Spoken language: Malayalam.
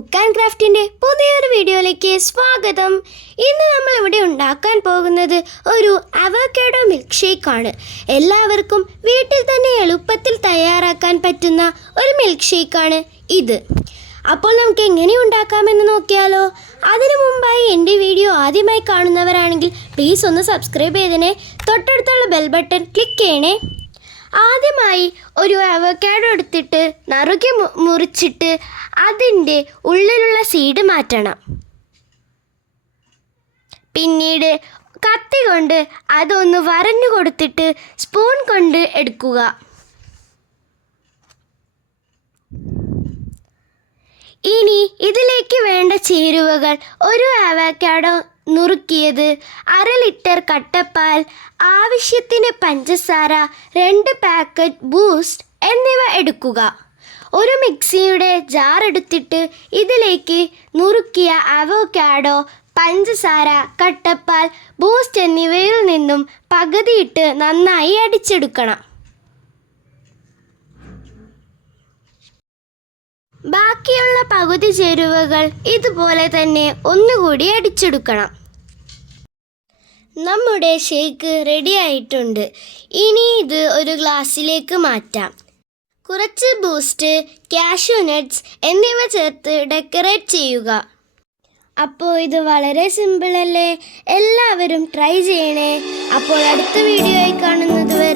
കുക്ക് ആൻഡ് ക്രാഫ്റ്റിന്റെ പുതിയൊരു വീഡിയോയിലേക്ക് സ്വാഗതം. ഇന്ന് നമ്മൾ ഇവിടെ ഉണ്ടാക്കാൻ പോകുന്നത് ഒരു അവക്കാഡോ മിൽക്ക് ഷേക്ക് ആണ് എല്ലാവർക്കും വീട്ടിൽ തന്നെ എളുപ്പത്തിൽ തയ്യാറാക്കാൻ പറ്റുന്ന ഒരു മിൽക്ക് ഷേക്ക് ആണ് ഇത്. അപ്പോൾ നമുക്ക് എങ്ങനെ ഉണ്ടാക്കാമെന്ന് നോക്കിയാലോ? അതിനു മുമ്പായി എന്റെ വീഡിയോ ആദ്യമായി കാണുന്നവരാണെങ്കിൽ പ്ലീസ് ഒന്ന് സബ്സ്ക്രൈബ് ചെയ്തതിനെ. തൊട്ടടുത്തുള്ള ബെൽ ബട്ടൺ ക്ലിക്ക് ചെയ്യണേ. ആദ്യമായി ഒരു അവക്കാഡോ എടുത്തിട്ട് നറുകി മുറിച്ചിട്ട് അതിന്റെ ഉള്ളിലുള്ള സീഡ് മാറ്റണം. പിന്നീട് കത്തി കൊണ്ട് അതൊന്ന് വരഞ്ഞു കൊടുത്തിട്ട് സ്പൂൺ കൊണ്ട് എടുക്കുക. ഇനി ഇതിലേക്ക് വേണ്ട ചേരുവകൾ ഒരു അവക്കാഡോ നുറുക്കിയത് അര ലിറ്റർ കട്ടപ്പാൽ ആവശ്യത്തിന് പഞ്ചസാര രണ്ട് പാക്കറ്റ് ബൂസ്റ്റ് എന്നിവ എടുക്കുക. ഒരു മിക്സിയുടെ ജാർ എടുത്തിട്ട് ഇതിലേക്ക് നുറുക്കിയ അവോക്കാഡോ പഞ്ചസാര കട്ടപ്പാൽ ബൂസ്റ്റ് എന്നിവയിൽ നിന്നും പകുതിയിട്ട് നന്നായി അടിച്ചെടുക്കണം. ബാക്കിയുള്ള പകുതി ചേരുവകൾ ഇതുപോലെ തന്നെ ഒന്നുകൂടി അടിച്ചെടുക്കണം. നമ്മുടെ ഷേക്ക് റെഡി ആയിട്ടുണ്ട്. ഇനി ഇത് ഒരു ഗ്ലാസ്സിലേക്ക് മാറ്റാം. കുറച്ച് ബൂസ്റ്റ് കാഷ്യൂ നട്ട്സ് എന്നിവ ചേർത്ത് ഡെക്കറേറ്റ് ചെയ്യുക. അപ്പോൾ ഇത് വളരെ സിമ്പിൾ അല്ലേ? എല്ലാവരും ട്രൈ ചെയ്യണേ. അപ്പോൾ അടുത്ത വീഡിയോയിൽ കാണുന്നത്